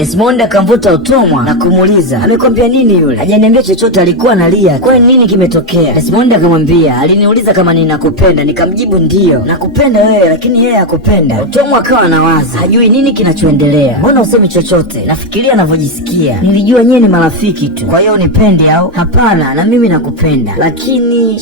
Desmond akamvuta Otomwa na kumuuliza, amekwambia nini yule? Hajaniambia chochote, alikuwa analia. Kwa nini kimetokea? Desmond akamwambia, aliniuliza kama ninakupenda, nikamjibu ndio, nakupenda wewe, lakini yeye hakupenda. Otomwa akawa anawaza, hajui nini kinachoendelea. Mbona usemi chochote? Nafikiria anavyojisikia. Nilijua nyie ni marafiki tu, kwa hiyo unipendi au? Hapana, na mimi nakupenda, lakini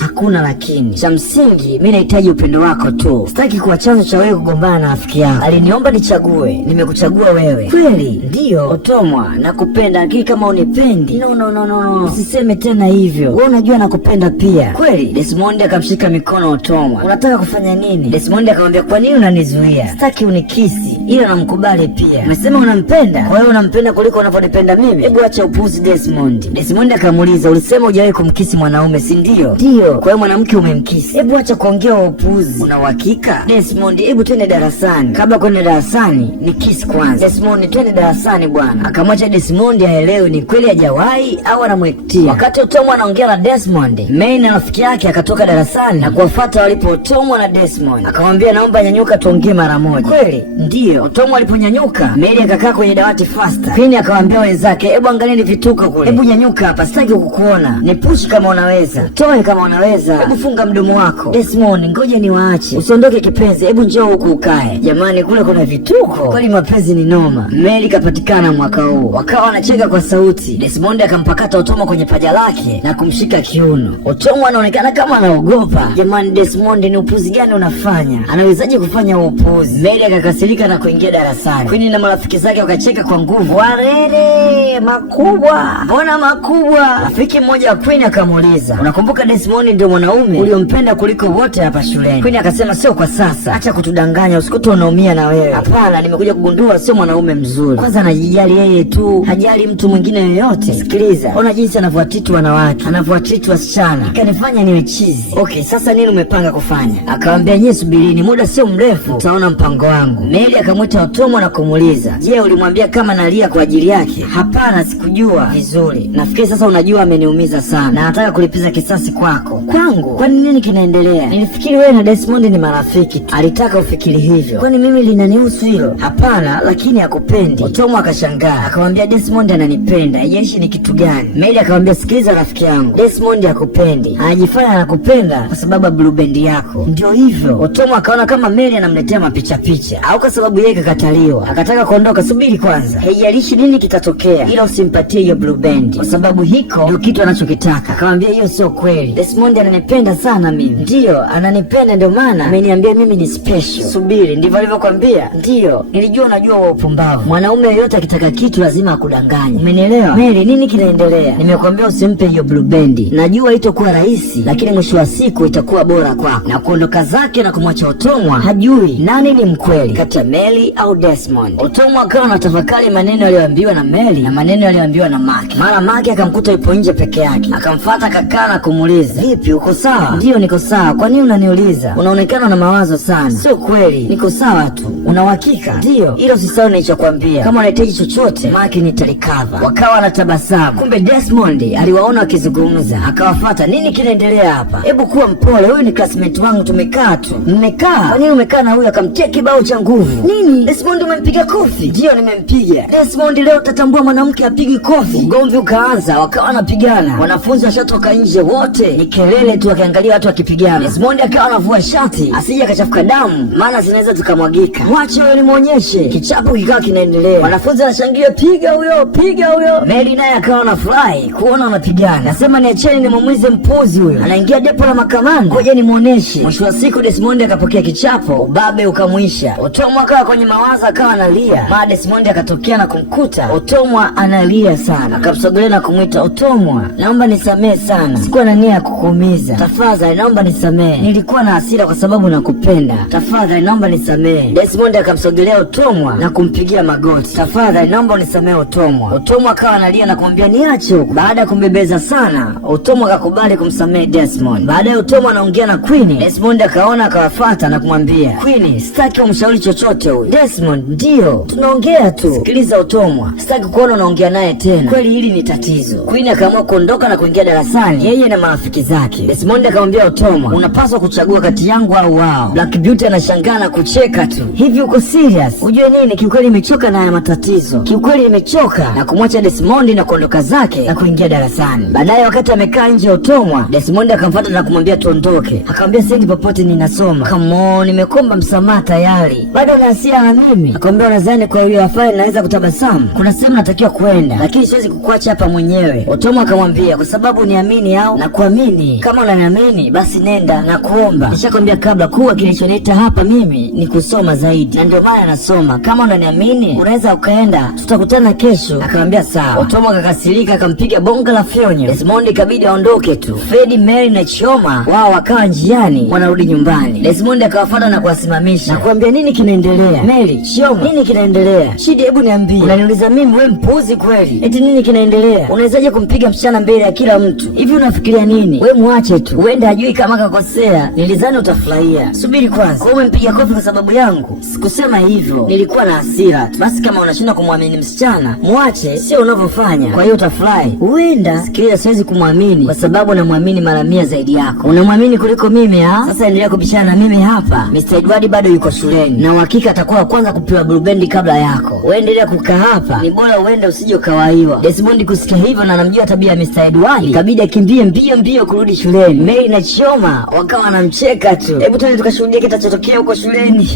hakuna lakini. Cha msingi mimi nahitaji upendo wako tu. Sitaki kuwa chanzo cha wewe kugombana na rafiki yangu. Aliniomba nichague, nimekuchagua wewe. Kweli? Ndio. Otomwa, nakupenda, lakini kama unipendi, no. Usiseme tena hivyo. Wewe unajua nakupenda pia. Kweli? Desmond akamshika mikono Otomwa. Unataka kufanya nini? Desmond akamwambia, kwa nini unanizuia? Sitaki unikisi, ila namkubali pia. Umesema unampenda? Kwa hiyo unampenda kuliko unavyonipenda mimi? Hebu acha upuzi Desmond. Desmond akamuuliza, ulisema hujawahi kumkisi mwanaume, si ndio? Ndio. Kwa hiyo mwanamke umemkisi. Hebu acha kuongea upuzi. Una uhakika? Desmond, hebu twende darasani. Kabla kwenda darasani, ni kiss kwanza. Desmond, twende darasani bwana. Akamwacha Desmond aelewe ni kweli hajawahi au anamwektia. Wakati Otomwa anaongea na Desmond, May na rafiki yake akatoka darasani na kuwafuata walipo Otomwa na Desmond. Akamwambia, naomba nyanyuka tuongee mara moja. Kweli? Ndio. Otomwa aliponyanyuka, May akakaa kwenye dawati faster. Queen akamwambia wenzake, hebu angalieni vituko kule. Hebu nyanyuka hapa, sitaki kukuona. Nipushi kama unaweza. Toe kama unaweza. Hebu funga mdomo wako. Desmond, ngoja niwaache. Usiondoke kipenzi, hebu njoo huku ukae. Jamani, kule kuna vituko. Kweli mapenzi ni noma. Meli kapatikana mwaka huu. Wakawa wanacheka kwa sauti. Desmond akampakata Otomwa kwenye paja lake na kumshika kiuno. Otomwa anaonekana kama anaogopa. Jamani Desmond, ni upuzi gani unafanya? Anawezaje kufanya huo upuzi? Meli akakasirika na kuingia darasani. Queen na marafiki zake wakacheka kwa nguvu. Warere makubwa. Mbona makubwa? Rafiki mmoja wa Queen akamuuliza, unakumbuka Desmond ndio mwanaume uliompenda kuliko wote hapa shuleni? Queen akasema, sio kwa sasa. Acha kutudanganya, usikute unaumia na wewe. Hapana, nimekuja kugundua sio mwanaume mzuri. Kwanza anajijali yeye tu, hajali mtu mwingine yoyote. Sikiliza, ona jinsi anavyoatitu wanawake, anavyoatitu wasichana. Kanifanya niwe chizi. Okay, sasa nini umepanga kufanya? Akamwambia, nyie subirini, muda sio mrefu utaona mpango wangu. Meli akamwita Otomwa na kumuuliza, je, ulimwambia kama nalia kwa ajili yake? Hapana, sikujua vizuri. Nafikiri sasa unajua ameniumiza sana na nataka kulipiza kisasi kwako. Kwangu? Kwani nini kinaendelea? Nilifikiri wewe na Desmond ni marafiki tu. Alitaka ufikiri hivyo. Kwani mimi linanihusu hilo? Hapana, lakini hakupendi. Otomwa akashangaa, akamwambia, Desmond ananipenda, haijalishi ni kitu gani. Meli akamwambia, sikiliza rafiki yangu, Desmond hakupendi, anajifanya anakupenda kwa sababu ya blue band yako. Ndio hivyo. Otomwa akaona kama Meli anamletea mapicha au kwa sababu yeye kakataliwa, akataka kuondoka. Subiri kwanza, haijalishi nini kitatokea, ila usimpatie hiyo blue band kwa sababu hiko ndio kitu anachokitaka. Akamwambia, hiyo sio kweli, Desmond ananipenda sana mimi. Ndio, ananipenda, ndio maana ameniambia mimi ni special. Subiri, ndivyo alivyokuambia? Ndio, nilijua unajua wa upumbavu. Mwanaume yeyote akitaka kitu lazima akudanganye. Umenielewa? Meli, nini kinaendelea? Nimekuambia usimpe hiyo blue band. Najua haitakuwa rahisi, lakini mwisho wa siku itakuwa bora kwako. Na kuondoka zake na kumwacha Otomwa hajui nani ni mkweli kati ya Meli au Desmond. Otomwa akawa anatafakari maneno aliyoambiwa na Meli na maneno aliyoambiwa na Mark. Mara Mark akamkuta yupo nje peke yake. Akamfuata kakaa na kumuuliza, vipi, uko sawa? Ndio, niko sawa. Kwa nini unaniuliza? Unaonekana na mawazo sana. Sio kweli, niko sawa tu. Una uhakika? Ndio, ila usisahau nilichokwambia. Kama unahitaji chochote, Mark nitalikava. Wakawa wanatabasamu. Kumbe Desmond aliwaona wakizungumza, akawafuata. Nini kinaendelea hapa? Hebu kuwa mpole, huyu ni classmate wangu, tumekaa tu. Mmekaa? Kwa nini umekaa na huyu? Akamtia kibao cha nguvu. Nini? Desmond umempiga kofi? Ndio, nimempiga. Desmond, leo utatambua mwanamke apigi kofi. Ugomvi ukaanza, wakawa wanapigana. Wanafunzi washatoka nje wote, ni kelele tu wakiangalia watu wakipigana. Desmond akawa anavua shati asije akachafuka damu, maana zinaweza tukamwagika. Mwache wewe nimuonyeshe. Kichapo kikawa kinaendelea. Wanafunzi wanashangilia, piga huyo, piga huyo. Meli naye akawa anafurahi kuona wanapigana. Nasema niacheni nimuumize mpuzi huyo. Anaingia depo la makamanda. Ngoja nimuoneshe. Mwisho wa siku Desmond akapokea kichapo, ubabe ukamwisha. Otomwa akawa kwenye mawazo, akawa analia. Maa Desmond akatokea na kumkuta Otomwa analia sana. Akamsogelea na kumwita, Otomwa, naomba nisamehe sana, sikuwa na nia ya kukuumiza. Tafadhali naomba nisamehe, nilikuwa na hasira kwa sababu nakupenda. Tafadhali naomba nisamehe. Desmond akamsogelea Otomwa na kumpigia magoti. Tafadhali naomba unisamehe Otomwa. Otomwa akawa analia na kumwambia niache huko. Baada ya kumbebeza sana, Otomwa akakubali kumsamehe Desmond. Baadaye Otomwa anaongea na Queen. Desmond akaona, akawafuata na kumwambia, Queen, sitaki umshauri chochote huyu. Desmond, ndio, tunaongea tu. Sikiliza Otomwa, sitaki kuona unaongea naye tena. Kweli hili ni tatizo. Queen akaamua kuondoka na kuingia darasani yeye na marafiki zake. Desmond akamwambia Otomwa, unapaswa kuchagua kati yangu au wao. Black Beauty anashangaa na kucheka tu. Hivi uko serious? Ujue nini, kiukweli nimechoka nimechoka na haya matatizo. Kiukweli nimechoka na kumwacha Desmond na kuondoka zake na kuingia darasani. Baadaye wakati amekaa nje ya utomwa, Desmond akamfuata na kumwambia tuondoke. Akamwambia siendi popote, ninasoma. Come on, nimekomba msamaha tayari. Bado na hasira na mimi. Akamwambia unadhani kwa hiyo afai naweza kutabasamu? Kuna sehemu natakiwa kwenda, lakini siwezi kukuacha hapa mwenyewe. Utomwa akamwambia kwa sababu niamini au na kuamini. Kama unaniamini basi nenda na kuomba. Nishakwambia kabla kuwa kilichoniita hapa mimi ni kusoma zaidi, na ndio maana nasoma. Kama unaniamini unaweza ukaenda, tutakutana kesho. Akamwambia sawa. Utomwa akakasirika, akampiga bonga la fyonyo. Desmond ikabidi aondoke tu. Freddy, Mary na Chioma wao wakawa njiani wanarudi nyumbani. Desmond akawafuata na kuwasimamisha na kuambia nini kinaendelea? Mary, Chioma, nini kinaendelea? Shida, hebu niambie. Unaniuliza mimi? Wewe mpuzi kweli. Eti nini kinaendelea? Unawezaje kumpiga msichana mbele ya kila mtu? Hivi unafikiria nini? Wewe muache tu. Huenda hajui kama kakosea. Nilizani utafurahia. Subiri kwanza. Wewe umempiga kofi kwa sababu yangu? Sikusema hivyo. Nilikuwa na hasira. Basi kama unashindwa kumwamini msichana, muache, sio unavyofanya. Kwa hiyo utafurahi. Huenda. Sikiliza, siwezi kumwamini kwa sababu namwamini mara 100 zaidi yako. Unamwamini kuliko mimi ha? Sasa endelea kubishana na mimi hapa. Mr. Edward bado yuko shuleni na uhakika atakuwa kwanza kupewa blue band kabla yako. Wewe endelea kukaa hapa. Ni bora uende usije ukawaiwa. Desmond kusikia hivyo na anamjua tabia ya Mr. Edward, ikabidi akimbie mbio kurudi shuleni. Mary na Chioma wakawa wanamcheka tu. Hebu twende tukashuhudia kitachotokea huko shuleni.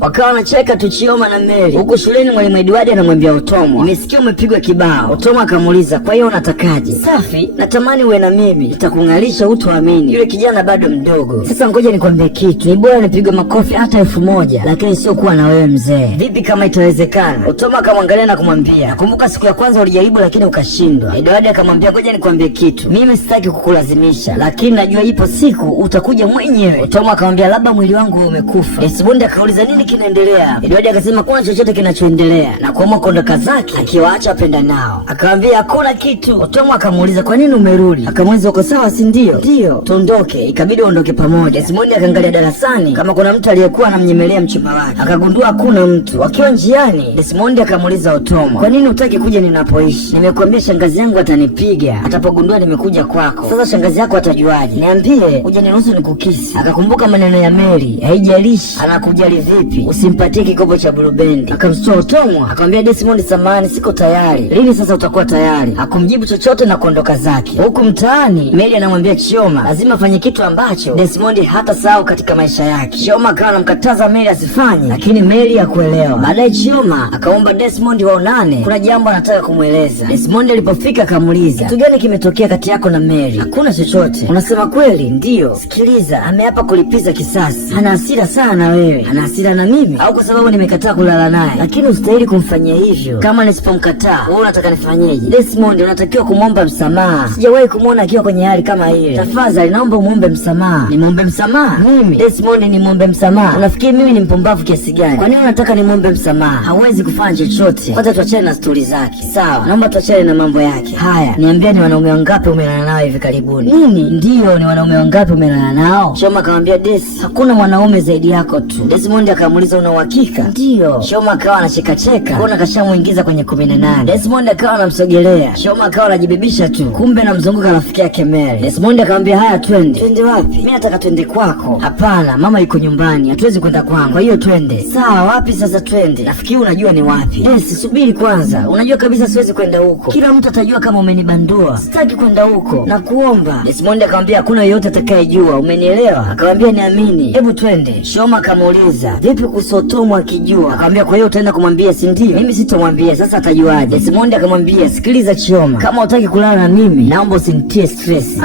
Wakawa wanacheka tu Chioma na Mary. Huko shuleni mwalimu Edward anamwambia Utomwa, nimesikia umepigwa kibao. Utomwa akamuuliza, kwa hiyo unatakaje? Safi, natamani uwe na mimi, nitakung'alisha utoamini. Yule kijana bado mdogo. Sasa ngoja nikwambie kitu, ni bora nipigwe makofi hata 1000, lakini sio kuwa na wewe mzee. Vipi kama itawezekana? Utomwa akamwangalia na kumwambia, nakumbuka siku ya kwanza ulijaribu lakini ukashindwa. Edward akamwambia, ngoja nikwambie kitu, mimi sitaki kukulazimisha, lakini najua ipo siku utakuja mwenyewe. Utomwa akamwambia, labda mwili wangu umekufa. Desmond akauliza, nini kinaendelea? Edward akasema kuna chochote kinachoendelea, na kuamua kuondoka zake akiwaacha wapenda nao. Akamwambia hakuna kitu. Utomwa akamuuliza, kwa nini umerudi? Akamuuliza, uko sawa si ndio? Ndio. Tuondoke. Ikabidi waondoke pamoja. Desmond akaangalia darasani kama kuna mtu aliyekuwa anamnyemelea mchumba wake, akagundua hakuna mtu. Wakiwa njiani, Desmond akamuuliza Utomwa, kwa nini hutaki kuja ninapoishi? Nimekuambia shangazi yangu atanipiga atapogundua nimekuja kwako. Sasa shangazi yako atajuaje? Niambie, hujaniruhusu nikukisi. Akakumbuka maneno ya Mary, haijalishi anakujali vipi, usimpatie kikopo cha blue band. Akamshtua Utomwa, akamwambia Desmond, samahani, siko tayari. Lini sasa utakuwa tayari? Hakumjibu chochote na kuondoka zake. Huku mtaani, Mary anamwambia Chioma lazima afanye kitu ambacho Desmond hata sahau katika maisha yake. Chioma akawa anamkataza Mary asifanye, lakini Mary hakuelewa. Baadaye Chioma akaomba Desmond waonane, kuna jambo anataka kumweleza. Desmond alipofika akamuuliza, kitu gani kimetokea kati yako na Mary? Hakuna chochote. Unasema kweli? Ndio. Sikiliza, ameapa kulipiza kisasi. Ana hasira sana na wewe. Ana hasira na mimi au kwa sababu nimekataa kulala naye? Lakini ustahili kumfanyia hivyo. Kama nisipomkataa, wewe unataka nifanyeje? Desmond, unatakiwa kumwomba msamaha. Sijawahi kumwona akiwa kwenye hali kama ile. Tafadhali naomba umuombe msamaha. Nimwombe msamaha? Mimi Desmond nimwombe msamaha? Unafikiri mimi ni mpumbavu kiasi gani? Kwa nini unataka nimwombe msamaha? Hawezi kufanya chochote. Kwanza tuachane na stori zake. Sawa, naomba tuachane na mambo yake. Haya, niambia ni wanaume wangapi umelala nao hivi karibuni? Nini? Ndio, ni wanaume wangapi umelala nao? Chioma akamwambia Des, hakuna mwanaume zaidi yako tu. Desmond akamuuliza, una uhakika? Ndio. Chioma akawa anacheka, kuona kashamuingiza kwenye 18. Desmond akawa anamsogelea. Chioma akawa anajibebisha tu, kumbe anamzunguka rafiki yake Mary. Desmond akamwambia, haya twende. Twende wapi? Mimi nataka twende kwako. Hapana, mama yuko nyumbani, hatuwezi kwenda kwangu. Kwa hiyo twende. Sawa, wapi sasa twende? Nafikiri unajua ni wapi. Des, subiri kwanza. Unajua kabisa siwezi kwenda huko. Kila mtu atajua kama umenibandua. Sitaki kwenda huko. Nakuomba. Desmond akamwambia, hakuna yeyote atakayejua. Umenielewa? Akamwambia, niamini. Hebu twende. Chioma akamuuliza, vipi kuhusu Utomwa akijua? Akamwambia, kwa hiyo utaenda kumwambia si ndio? Mimi sitomwambia, sasa atajuaje? Desmond akamwambia, sikiliza Chioma, kama hutaki kulala na mimi, naomba usinitie stress.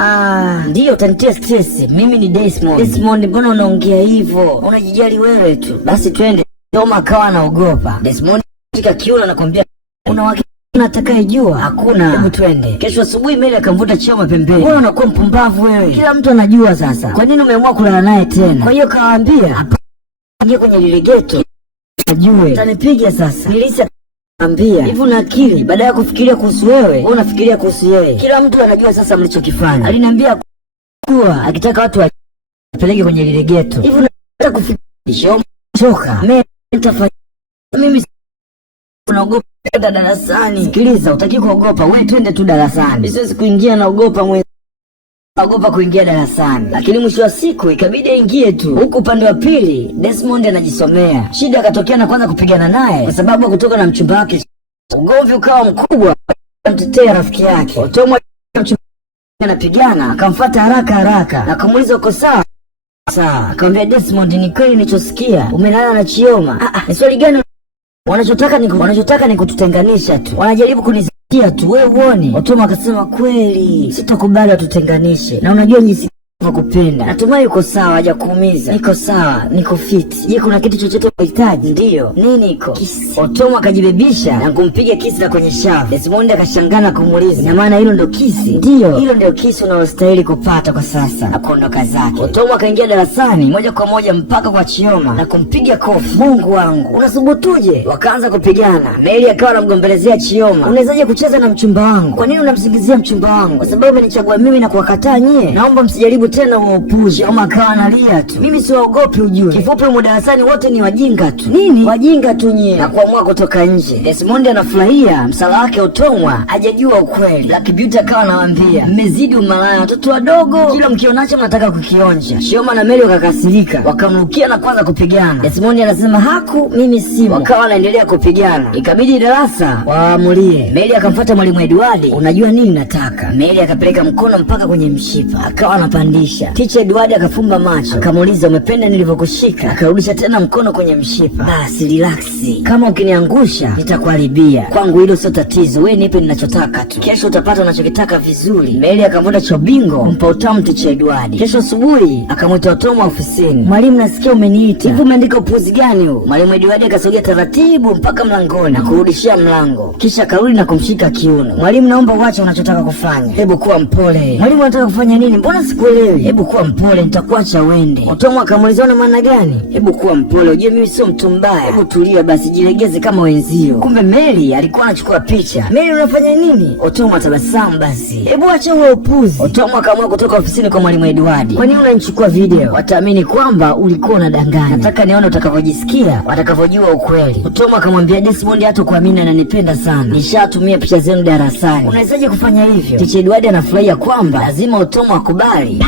Ndio utanitia stress. Mimi ni Desmond. Desmond, mbona unaongea hivyo? Unajijali wewe tu. Basi twende. Chioma akawa anaogopa. Desmond katika kiuno anakwambia, atakayejua? Hakuna. Hebu twende. Kesho asubuhi Mary akamvuta Chioma pembeni. Wewe unakuwa mpumbavu wewe. Kila mtu anajua sasa. Kwa nini umeamua kulala naye tena? Kwa hiyo kawaambia, hapa ingia kwenye lile ghetto. Ajue. Utanipiga sasa. Nilisa ambia, hivi una akili? Baada ya kufikiria kuhusu wewe unafikiria kuhusu yeye. Kila mtu anajua sasa mlichokifanya. Aliniambia kuwa akitaka watu wapeleke kwenye lile ghetto. Hivi unataka kufikiria choka. Mimi unaogopa kwenda darasani. Sikiliza, utaki kuogopa. Wewe twende tu darasani. Siwezi kuingia, naogopa mwe Ogopa kuingia darasani, lakini mwisho wa siku ikabidi aingie tu. Huku upande wa pili Desmond anajisomea. Shida akatokea na kwanza kupigana naye kwa sababu kutoka na mchumba wake. Ugomvi ukawa mkubwa, amtetea rafiki yake. Otomo anapigana, akamfuata haraka na kumuuliza uko sawa? Sawa. Akamwambia Desmond, ni kweli nilichosikia umelala na Chioma? Ni swali gani? Wanachotaka ni kututenganisha tu. Wanajaribu kunisikia tu, wewe uone. Otomo akasema kweli, sitakubali watutenganishe. Na unajua jinsi nakupenda. Natumai uko sawa, hajakuumiza. Niko sawa, niko fit. Je, kuna kitu chochote unahitaji? Ndio. Nini iko? Kisi. Otomo akajibebisha na kumpiga kisi la kwenye shavu. Desmond akashangaa na kumuuliza, "Na maana hilo ndio kisi?" Ndio, hilo ndio kisi unalostahili kupata kwa sasa. Na kuondoka zake. Otomo akaingia darasani moja kwa moja mpaka kwa Chioma na kumpiga kofi. Mungu wangu, unasubutuje? Wakaanza kupigana. Meli akawa anamgombelezea Chioma, "Unawezaje kucheza na mchumba wangu? Kwa nini unamsingizia mchumba wangu? Kwa sababu umenichagua mimi na kuwakataa nyie? Naomba msijaribu tena uopuzi." Chioma akawa analia tu, "Mimi siwaogopi ujue. Kifupi huko darasani wote ni wajinga tu." "Nini? Wajinga tu nyie." Na kuamua kutoka nje. Desmond anafurahia msala wake Otomo hajajua ukweli. Black Beauty akawa anawaambia, "Mmezidi umalaya, watoto wadogo. Kila mkionacho mnataka kukionja." Chioma na Meli wakakasirika, wakamrukia na kwanza kupigana. Desmond anasema, "Haku, mimi si." Wakawa wanaendelea kupigana. Ikabidi darasa waamulie. Meli akamfuata mwalimu Edward, "Unajua nini nataka?" Meli akapeleka mkono mpaka kwenye mshipa, akawa anapandisha. Teacher Edward akafumba macho, akamuuliza, "Umependa nilivyokushika?" Akarudisha tena mkono kwenye mshipa. "Basi relax. Kama ukiniangusha nitakuharibia. Kwangu hilo sio tatizo. Wewe nipe ninachotaka tu. Kesho utapata unachokitaka vizuri." Meli akamvuta chobingo kumpa utamu Teacher Edward. Kesho asubuhi akamwita Otomo ofisini. "Mwalimu, nasikia umeniita. Hivi umeandika upuzi gani huu?" Mwalimu Edward akasogea taratibu mpaka mlangoni na kurudishia mlango. Kisha akarudi na kumshika kiuno. "Mwalimu, naomba uache unachotaka kufanya. Hebu kuwa mpole." "Mwalimu, anataka kufanya nini? Mbona sikuelewi?" "Hebu kuwa mpole, nitakuacha uende." Otomo akamuuliza, "Una maana gani?" "Hebu kuwa mpole, ujue mimi sio mtu mbaya. Hebu tulia basi, jilegeze kama wenzio." Kumbe Meli alikuwa anachukua picha. "Meli, unafanya nini?" Otomo atabasamu, "Basi hebu acha huo upuzi." Otomo akaamua kutoka ofisini kwa mwalimu Edward. "Kwa nini unanichukua video? Wataamini kwamba ulikuwa unadanganya. Nataka nione utakavyojisikia, watakavyojua ukweli." Otomo akamwambia Desmond, "Hata kuamini ananipenda sana. Nishatumia picha zenu darasani. Unawezaje kufanya hivyo?" Teacher Edward anafurahia kwamba lazima Otomo akubali.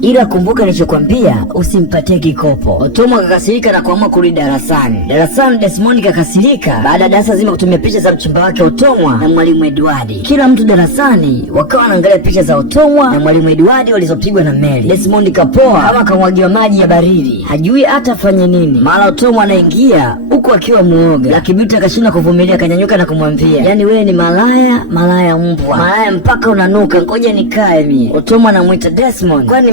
Ila kumbuka nilichokwambia, usimpatie kikopo. Otomo akakasirika na kuamua kurudi darasani. Desmond kakasirika baada ya darasa zima kutumia picha za mchumba wake Otomo na mwalimu Edward. Kila mtu darasani wakawa wanaangalia picha za Otomo na mwalimu Edward walizopigwa na Meli. Desmond kapoa kama kamwagiwa maji ya baridi, hajui hata afanye nini. Mara Otomo anaingia huku akiwa muoga. Black Beauty akashinda kuvumilia, akanyanyuka na kumwambia, "Yaani wewe ni malaya mbwa. Malaya mpaka unanuka, ngoja nikae mie." Otomo anamuita Desmond, "Kwani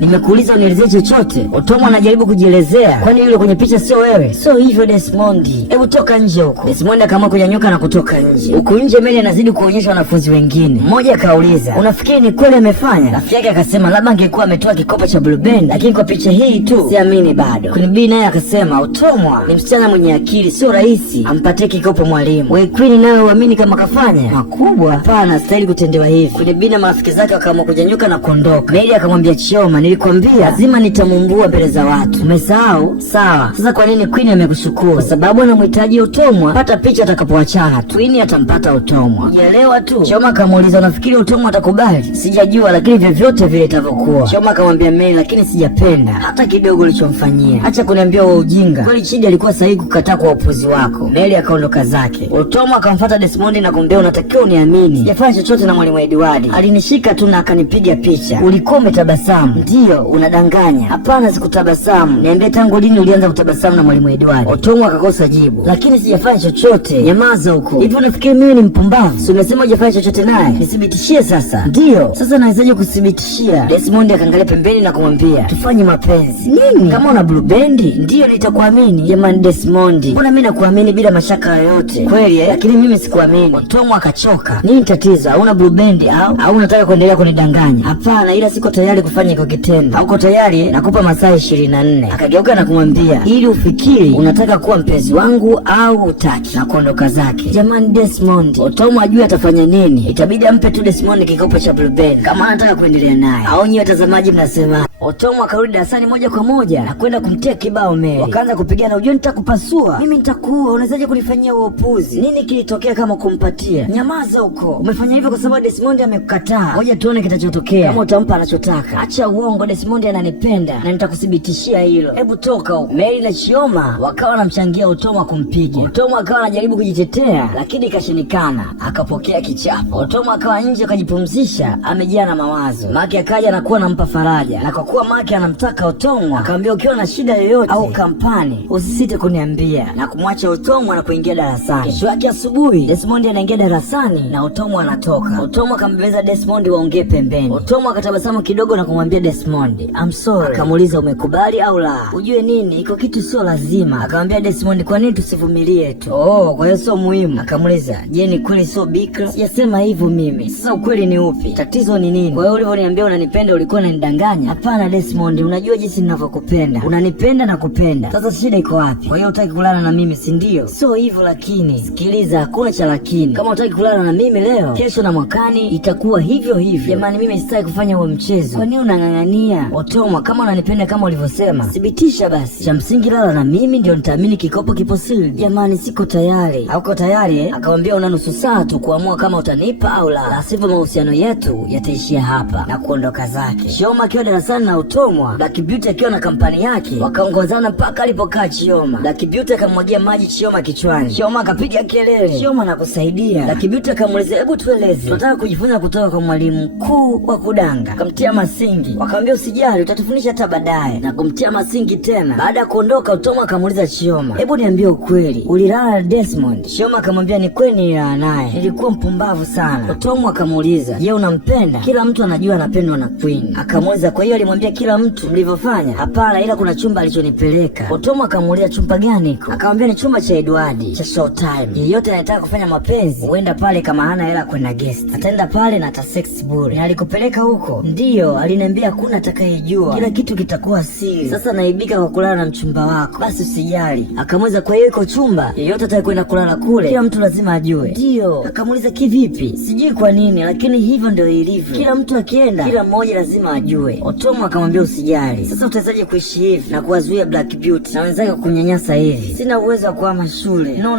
nimekuuliza unielezee chochote?" Otomo anajaribu kujielezea, "Kwani yule kwenye picha sio wewe?" "Sio hivyo Desmond, hebu toka nje huko." Desmond akaamua kunyanyuka na kutoka nje. Huku nje Meli anazidi kuonyesha wanafunzi wengine. Mmoja akauliza, "Unafikiri ni kweli amefanya?" Rafiki yake akasema, "Labda angekuwa ametoa kikopo cha Blue Band, lakini kwa picha hii tu siamini bado." Queen Bee naye akasema, "Otomo ni msichana mwenye akili, sio rahisi ampatie kikopo mwalimu." "Wewe Queen, nawe uamini kama kafanya makubwa?" "Hapana, stahili kutendewa hivi." Queen Bee na marafiki zake wakaamua kunyanyuka na kuondoka. Meli akamwambia Chioma, "Nilikwambia lazima nitamumbua mbele za watu. Umesahau?" "Sawa. Sasa kwa nini Queen amekushukuru?" "Kwa sababu anamhitaji Otomo pata picha atakapoachana. Queen atampata Otomo." "Unaelewa tu." Chioma akamuuliza, "Unafikiri Otomo atakubali?" "Sijajua, lakini vyovyote vile itavyokuwa." Chioma akamwambia Meli, "Lakini sijapenda hata kidogo ulichomfanyia. Acha kuniambia wewe ujinga. Kweli Chidi alikuwa sahihi kukataa kwa upuzi wako." Meli akaondoka zake. Otomo akamfuata Desmond na kumwambia, "Unatakiwa uniamini. Sijafanya chochote na mwalimu Edward. Alinishika tu na akanipiga picha. Ulikuwa umetabasamu." "Ndio, unadanganya." "Hapana, sikutabasamu." "Niambie tangu lini ulianza kutabasamu na mwalimu Edward?" Otomo akakosa jibu. "Lakini sijafanya chochote." "Nyamaza huko. Hivi unafikiri mimi ni mpumbavu? Si umesema hujafanya chochote naye? Nithibitishie sasa." "Ndio." "Sasa nawezaje kuthibitishia?" Desmond akaangalia pembeni na kumwambia, "Tufanye mapenzi." "Nini? Kama una Blue Band ndio nitakuamini." "Jamani Desmond, mbona mimi nakuamini bila mashaka yoyote?" "Kweli lakini mimi sikuamini." Otomo akachoka. "Nini tatizo? Hauna Blue Band au unataka kuendelea kunidanganya?" "Hapana, ila siko tayari kufanya tufanye kwa kitendo. Hauko tayari? Nakupa masaa 24. Akageuka na kumwambia, ili ufikiri unataka kuwa mpenzi wangu au utaki, na kuondoka zake. Jamani, Desmond, Otomo ajue atafanya nini. Itabidi ampe tu Desmond kikopo cha blueberry kama anataka kuendelea naye. Au nyinyi watazamaji mnasema? Otomo akarudi darasani moja kwa moja na kwenda kumtia kibao Mary. Wakaanza kupigana. Unajua nitakupasua, mimi nitakuua, unawezaje kunifanyia uopuzi? Nini kilitokea kama kumpatia? Nyamaza huko. Umefanya hivyo kwa sababu Desmond amekukataa. Ngoja tuone kitachotokea kama utampa anachotaka. Acha uongo, Desmond ananipenda na nitakuthibitishia hilo. Hebu toka huko. Mary na Chioma wakawa wanamchangia Otomo kumpiga. Otomo akawa anajaribu kujitetea lakini ikashindikana, akapokea kichapo. Otomo akawa nje akajipumzisha, amejaa na mawazo. Maki akaja anakuwa anampa faraja, na kwa kuwa Maki anamtaka Otomo akamwambia, ukiwa na shida yoyote au kampani usisite kuniambia, na kumwacha Otomo anapoingia darasani. Kesho yake asubuhi Desmond anaingia darasani na Otomo anatoka. Otomo akambebeza Desmond waongee pembeni. Otomo akatabasamu kidogo na kumwambia Desmond, I'm sorry. Akamuuliza, umekubali au la? Ujue nini, iko kitu sio lazima. Akamwambia Desmond, kwa nini tusivumilie tu? Oh, kwa hiyo sio muhimu. Akamuuliza, je, ni kweli sio bikra? Sijasema hivyo mimi. Sasa ukweli ni upi? Tatizo ni nini? Kwa hiyo ulivyoniambia unanipenda ulikuwa unanidanganya? Hapana Desmond, unajua jinsi ninavyokupenda. Unanipenda na kupenda. Sasa shida iko wapi? Kwa hiyo hutaki kulala na mimi, si ndio? Sio hivyo lakini. Sikiliza, hakuna cha lakini. Kama hutaki kulala na mimi leo, kesho na mwakani itakuwa hivyo hivyo. Jamani, mimi sitaki kufanya huo mchezo. Kwa nini unang'ang'ania? Otomo, kama unanipenda kama ulivyosema, thibitisha basi. Cha msingi lala na mimi ndio nitaamini kikopo kipo siri. Jamani, siko tayari. Hauko tayari eh? Akamwambia, una nusu saa tu kuamua kama utanipa au la sivyo mahusiano yetu yataishia hapa, na kuondoka zake. Chioma akiwa darasani na Otomo, Black Beauty akiwa na kampani yake, wakaongozana mpaka alipokaa Chioma. Black Beauty akamwagia maji Chioma kichwani. Chioma akapiga kelele, Chioma nakusaidia. Black Beauty akamuuliza, hebu tueleze, tunataka kujifunza kutoka kwa mwalimu mkuu wa kudanga. Akamtia masingi. Wakamwambia, usijali, utatufundisha hata baadaye, na kumtia masingi tena. Baada ya kuondoka, Otomo akamuuliza Chioma, hebu niambie ukweli, ulilala na Desmond? Chioma akamwambia, ni kweli nililala naye, nilikuwa mpumbavu sana. Otomo akamuuliza, je, unampenda? Kila mtu anajua anapendwa na Queen. Akamuuliza, kwa hiyo alimwambia kila mtu mlivyofanya? Hapana, ila kuna chumba alichonipeleka. Otomo akamuuliza, chumba gani iko? Akamwambia, ni chumba cha Edward cha Showtime. Yeyote anayetaka kufanya mapenzi huenda pale, kama hana hela kwenda guest ataenda pale na ata sex bure. Na alikupeleka huko? Ndiyo, aliniambia hakuna atakayejua, kila kitu kitakuwa siri. Sasa naibika kwa kulala na mchumba wako, basi usijali. Akamuuliza, kwa hiyo iko chumba yeyote atakayekwenda kulala kule kila mtu lazima ajue? Ndiyo. Akamuuliza, kivipi? Sijui kwa nini, lakini hivyo ndio ilivyo, kila mtu akienda kila mmoja lazima ajue. Otomo akamwambia, usijali. Sasa utawezaje kuishi hivi na kuwazuia Black Beauty na wenzake kunyanyasa hivi? Sina uwezo wa kuhama shule. No.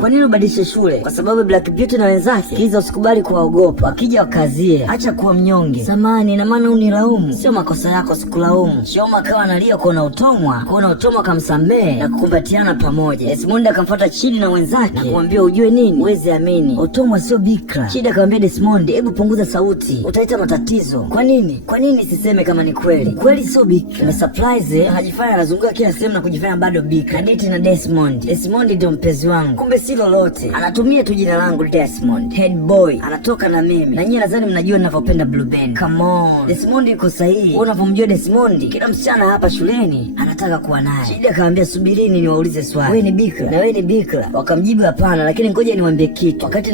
Kwa nini ubadilishe shule? Kwa sababu Black Beauty na wenzake. Kiza, usikubali kuwaogopa, wakija wakazie. Acha kuwa mnyonge. Samani, na maana unilaumu, sio makosa yako, sikulaumu. Chioma akawa analia kuona Otomo akamsamehe na kukumbatiana pamoja. Desmond akamfuata Chidi na wenzake na kumwambia, ujue nini, uweze amini, Otomo sio bikra. Chidi akamwambia Desmond, hebu punguza sauti, utaleta matatizo. Kwa nini siseme kama ni kweli? Kweli sio bikra. Surprise, anajifanya anazunguka kila sehemu na kujifanya bado bikra. Date na Desmond ndio mpenzi wangu, kumbe si lolote. Anatumia tu jina langu Desmond, head boy, anatoka na mimi. Na nyinyi nadhani mnajua ninavyopenda Blue Band. Come on, Desmond yuko sahihi. Unavyomjua Desmond, kila msichana hapa shuleni anataka kuwa naye. Chidi akamwambia, subirini niwaulize swali, wewe ni bikra? Na wewe ni bikra? Wakamjibu hapana, lakini ngoja niwaambie kitu. Wakati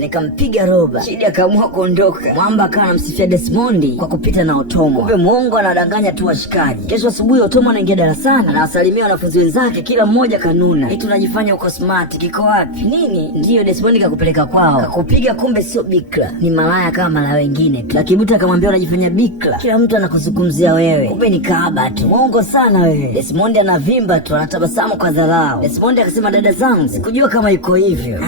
nikampiga roba. Chidi akaamua kuondoka. Mwamba akawa anamsifia Desmond kwa kupita na Otomo. Kumbe muongo anadanganya tu washikaji. Kesho asubuhi Otomo anaingia darasani, anawasalimia wanafunzi wenzake, kila mmoja kanuna, eti unajifanya uko smart. Kiko wapi? Nini? Ndiyo, Desmond kakupeleka kwao, kakupiga, kumbe sio bikra, ni malaya kama na wengine tu. Lakibuta akamwambia, unajifanya bikra, kila mtu anakuzungumzia wewe, kumbe ni kahaba tu. Muongo sana wewe. Desmond anavimba tu, anatabasamu kwa dharau. Desmond akasema, dada zangu, sikujua kama yuko hivyo.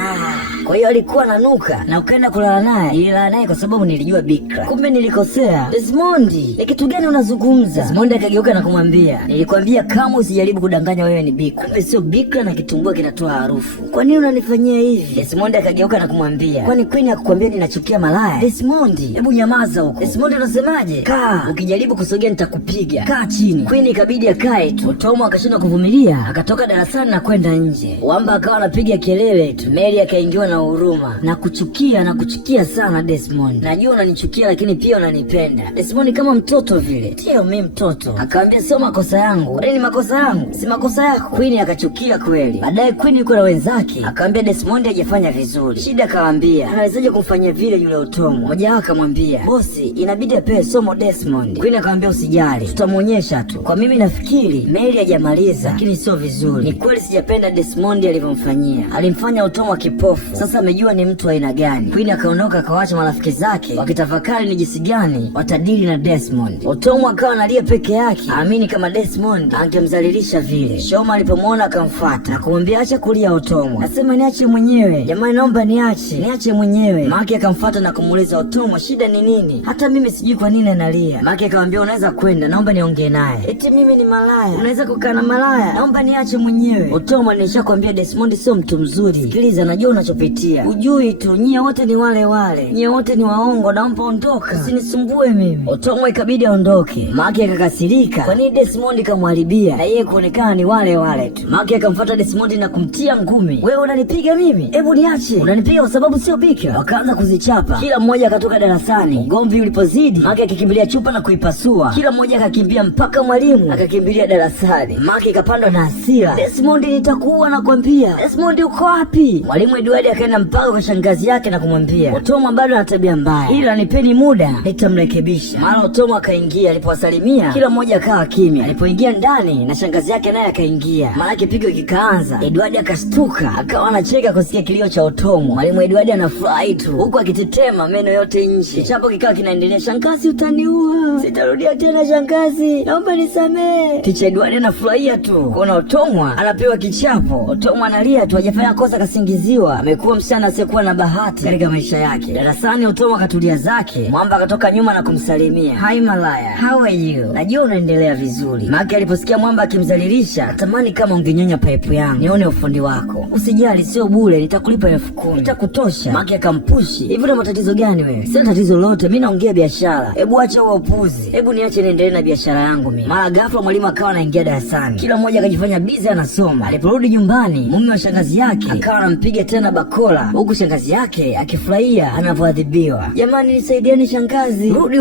Kwa hiyo alikuwa ananuka na ukaenda kulala naye? Nililala naye kwa sababu nilijua bikra. Kumbe nilikosea. Desmond, ni kitu gani unazungumza? Desmond akageuka na kumwambia, nilikwambia kama usijaribu kudanganya wewe ni bikra. Kumbe sio bikra na kitumbua kinatoa harufu. Kwa nini unanifanyia hivi? Desmond akageuka na kumwambia, kwani Queen hakukwambia ninachukia malaya? Desmond, hebu nyamaza huko. Desmond, unasemaje? Kaa, ukijaribu kusogea nitakupiga. Kaa chini. Queen ikabidi akae tu. Otomo akashindwa kuvumilia, akatoka darasani na kwenda nje. Wamba akawa anapiga kelele tu. Mary akaingiwa na na huruma. Nakuchukia sana Desmond. Najua unanichukia lakini pia unanipenda. Desmond kama mtoto vile. Ndio mimi mtoto. Akamwambia sio makosa yangu. Ni makosa yangu, si makosa yako. Queen akachukia kweli. Baadaye Queen yuko na wenzake akamwambia Desmond hajafanya vizuri. Shida akamwambia anawezaje kumfanyia vile yule Otomo. Mmoja wao akamwambia bosi, inabidi apewe somo Desmond. Queen akamwambia usijali, tutamuonyesha tu. Kwa mimi nafikiri Mary hajamaliza, lakini sio vizuri. Ni kweli sijapenda Desmond alivyomfanyia. Alimfanya Otomo kipofu. Sasa amejua ni mtu aina gani. Queen akaondoka akawaacha marafiki zake wakitafakari ni jinsi gani watadili na Desmond. Otomo akawa analia peke yake. Aamini kama Desmond angemdhalilisha vile. Shoma alipomwona akamfuata na kumwambia acha kulia Otomo. Nasema niache mwenyewe. Jamani naomba niache mwenyewe. Maki akamfuata na kumuuliza Otomo shida ni nini? Hata mimi sijui kwa nini analia. Maki akamwambia unaweza kwenda, naomba niongee naye. Eti mimi ni malaya? Unaweza kukaa na malaya? Naomba niache mwenyewe. Otomo nishakwambia Desmond sio mtu mzuri. Sikiliza, najua unachopitia. Ujui tu, nyie wote ni wale. Nyie wote ni waongo, naomba ondoka. Usinisumbue mimi. Otomo ikabidi aondoke. Maki akakasirika. Kwa nini Desmond kamharibia? Na yeye kuonekana ni wale tu. Maki akamfuata Desmond na kumtia ngumi. Wewe unanipiga mimi? Hebu niache. Unanipiga kwa sababu sio bikira. Wakaanza kuzichapa. Kila mmoja akatoka darasani. Ugomvi ulipozidi, Maki akikimbilia chupa na kuipasua. Kila mmoja akakimbia mpaka mwalimu akakimbilia darasani. Maki ikapandwa na hasira. Desmond nitakuua nakwambia. Desmond uko wapi? Mwalimu Edward akaenda mpaka kwa shangazi yake na kumwambia Otomo bado ana tabia mbaya, ila nipeni muda nitamrekebisha. Mara Otomo akaingia, alipowasalimia kila mmoja akawa kimya. Alipoingia ndani na shangazi yake naye akaingia, mara kipigo kikaanza. Edward akashtuka, akawa anacheka kusikia kilio cha Otomo. Mwalimu Edward anafurahi tu huku akitetema meno yote nje. Kichapo kikawa kinaendelea. Shangazi utaniua, sitarudia tena shangazi, naomba nisamee. Ticha Edward anafurahia tu kuona Otomo anapewa kichapo. Otomo analia tu, hajafanya kosa kasingiziwa. Amekuwa msichana asiyekuwa na bahati katika maisha yake. Darasani Otomo akatulia zake. Mwamba akatoka nyuma na kumsalimia. Hi malaya, how are you? Najua unaendelea vizuri. Maki aliposikia Mwamba akimdhalilisha, natamani kama ungenyonya paipu yangu nione ufundi wako. Usijali, sio bure, nitakulipa 10,000. Itakutosha. Maki akampushi. Hivi una matatizo gani wewe? Sina tatizo lolote, mimi naongea biashara. Hebu acha huo upuzi. Hebu niache niendelee na biashara yangu mimi. Mara ghafla mwalimu akawa anaingia darasani. Kila mmoja akajifanya busy anasoma. Aliporudi nyumbani, mume wa shangazi yake akawa anampiga tena bakola, huku shangazi yake akifurahia anavyoadhibiwa. Jamani nisaidieni shangazi. Rudi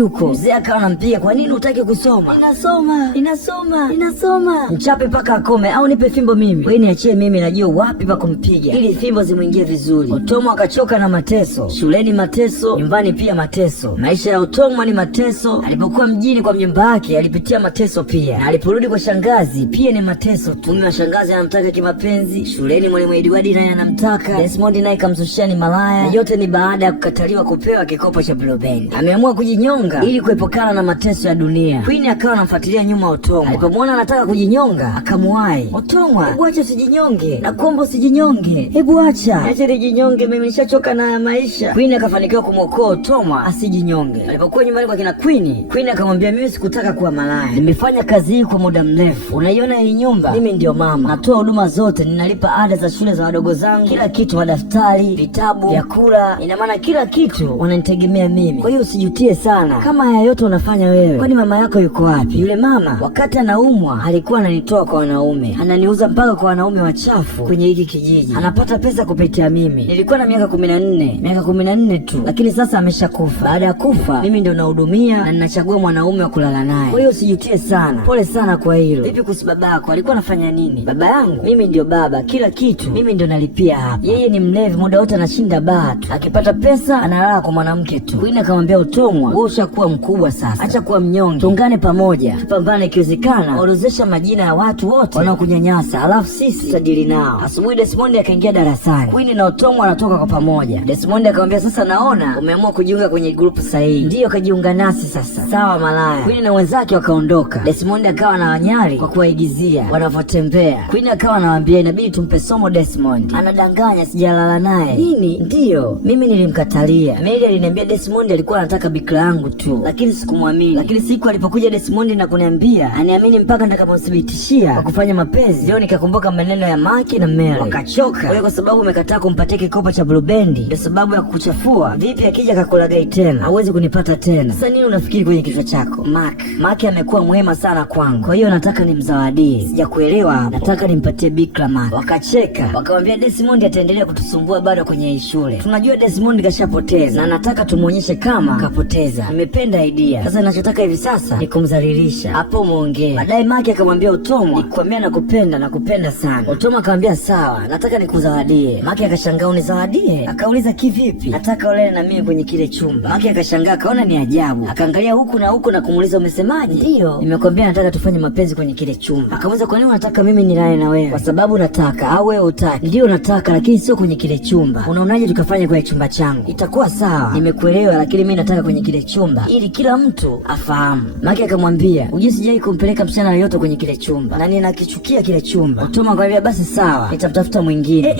huko. Mzee akawa anampiga, kwa nini hutaki kusoma? Ninasoma. Mchape mpaka akome au nipe fimbo mimi. Wewe niachie mimi, najua wapi pa kumpiga ili fimbo zimuingie vizuri. Otomo akachoka na mateso. Shuleni mateso, nyumbani pia mateso. Maisha ya Otomo ni mateso. Alipokuwa mjini kwa mjomba wake alipitia mateso pia. Na aliporudi kwa shangazi pia ni mateso tu. Mume wa shangazi anamtaka kimapenzi. Shuleni mwalimu Edward naye anamtaka. Desmond naye kamzushia ni malaya. Na yote ni baada ya kukataliwa kupewa kikopo cha Blue Band. Ameamua kujinyonga ili kuepukana na mateso ya dunia. Queen akawa anamfuatilia nyuma Otomo. Alipomwona anataka kujinyonga, akamuwai. Otomo, hebu acha usijinyonge. Nakuomba usijinyonge. Hebu acha. Acha nijinyonge, mimi nishachoka na maisha. Queen akafanikiwa kumwokoa Otomo asijinyonge. Alipokuwa nyumbani kwa kina Queen akamwambia mimi sikutaka kuwa malaya. Nimefanya kazi hii kwa muda mrefu. Unaiona hii nyumba? Mimi ndio mama. Natoa huduma zote, ninalipa ada za shule za wadogo zangu. Kila kitu, madaftari, vitabu, vyakula. Ina maana kila kitu wananitegemea mimi. Kwa hiyo usijutie sana. Kama haya yote unafanya wewe, kwani mama yako yuko wapi? Yule mama wakati anaumwa alikuwa ananitoa kwa wanaume. Ananiuza mpaka kwa wanaume wachafu kwenye hiki kijiji. Anapata pesa kupitia mimi. Nilikuwa na miaka 14 tu. Lakini sasa ameshakufa. Baada ya kufa mimi ndio nahudumia na ninachagua mwanaume wa kulala naye. Kwa hiyo usijutie sana. Pole sana kwa hilo. Vipi kuhusu babako? Alikuwa anafanya nini? Baba yangu mimi ndio baba, kila kitu mimi ndio nalipia hapa. Yeye ni mlevi, muda wote anashinda baa tu. Akipata pesa analala kwa mwanamke tu. Queen akamwambia Otomo, wewe ushakuwa mkubwa sasa. Acha kuwa mnyonge. Tuungane pamoja. Tupambane, ikiwezekana orodhesha majina ya watu wote wanaokunyanyasa, alafu sisi tutadili nao. Asubuhi Desmond akaingia darasani. Queen na Otomo wanatoka kwa pamoja. Desmond akamwambia sasa naona umeamua kujiunga kwenye grupu sahihi. Ndiyo, kajiunga nasi sasa. Sawa malaya. Queen na wenzake wakaondoka. Desmond akawa na wanyali kwa kuwaigizia wanavyotembea. Queen akawa anawaambia inabidi tumpe somo Desmond. Anadanganya, sijalala naye. Nini? Ndiyo, mimi nilimkatalia. Mary aliniambia Desmond alikuwa anataka bikira yangu tu, lakini sikumwamini. Lakini siku alipokuja Desmond na kuniambia aniamini mpaka nitakapomthibitishia kwa kufanya mapenzi, ndio nikakumbuka maneno ya Maki na Mary. Wakachoka. Wewe kwa sababu umekataa kumpatia kikopo cha Blue Band ndio sababu ya kukuchafua. Vipi akija kakulagai tena? Hauwezi kunipata tena. Sasa nini unafikiri kwenye kichwa chako? Maki amekuwa mwema sana kwangu, kwa hiyo nataka nimzawadie. Sijakuelewa. Nataka nimpatie bikira Maki. Wakacheka. Wakamwambia Desmond akaendelea kutusumbua bado kwenye shule. Tunajua Desmond kashapoteza na nataka tumuonyeshe kama kapoteza. Nimependa idea. Sasa ninachotaka hivi sasa ni kumdhalilisha. Hapo muongee. Baadaye Maki akamwambia Utomwa, nikwambia nakupenda sana. Utomwa akamwambia sawa, nataka nikuzawadie. Maki akashangaa, unizawadie? Akauliza kivipi? Nataka ulale na mimi kwenye kile chumba. Maki akashangaa, akaona ni ajabu. Akaangalia huku na kumuuliza umesemaje? Ndio, nimekwambia nataka tufanye mapenzi kwenye kile chumba. Akamuuliza kwa nini unataka mimi nilale na wewe? Kwa sababu nataka au wewe utaki? Ndio nataka, lakini sio kwenye kile chumba. Unaonaje tukafanya kwenye chumba changu? Itakuwa sawa. Nimekuelewa, lakini mimi nataka kwenye kile chumba ili kila mtu afahamu. Maki akamwambia, ujue sijai kumpeleka msichana yoyote kwenye kile chumba na ninakichukia kile chumba. Utomwa akamwambia basi sawa, nitamtafuta mwingine.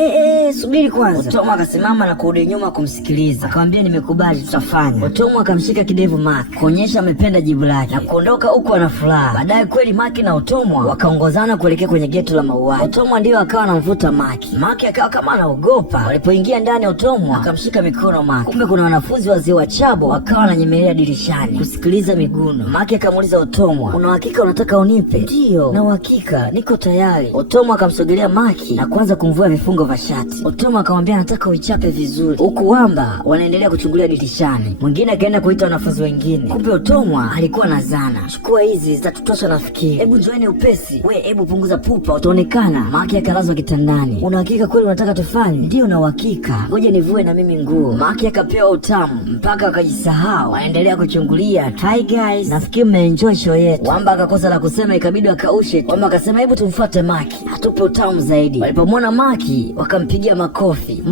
Subiri kwanza. Utomwa akasimama na kurudi nyuma kumsikiliza. Akamwambia nimekubali, tutafanya. Utomwa akamshika kidevu Maki kuonyesha amependa jibu lake na kuondoka huko ana furaha. Baadaye kweli Maki na Utomwa wakaongozana kuelekea kwenye geti la mauaji. Utomwa ndio akawa anamvuta Maki. Maki akawa kama anaogopa. Walipoingia ndani, Utomwa akamshika mikono Maki. Kumbe kuna wanafunzi wazee wa chabo wakawa wananyemelea dirishani kusikiliza miguno. Maki akamuuliza Utomwa, una uhakika unataka unipe? Ndio, na uhakika, niko tayari. Utomwa akamsogelea Maki na kuanza kumvua vifungo vya shati. Utomwa akamwambia nataka uichape vizuri. Huku wamba wanaendelea kuchungulia dirishani. Mwingine akaenda kuita wanafunzi wengine. Kumbe Utomwa alikuwa na zana. Chukua hizi zitatutosha nafikiri. Hebu njoeni upesi. Hebu punguza pupa utaonekana. Maki akalazwa kitandani. Una uhakika kweli unataka tufanye? Ndio, na uhakika. Ngoja nivue na mimi nguo. Maki akapewa utamu mpaka akajisahau. Wanaendelea kuchungulia. Hi guys, nafikiri mmeenjoy show yetu. Wamba akakosa la kusema, ikabidi akaushe. Wamba akasema hebu tumfuate Maki atupe utamu zaidi. Walipomwona Maki wakampigia makofi.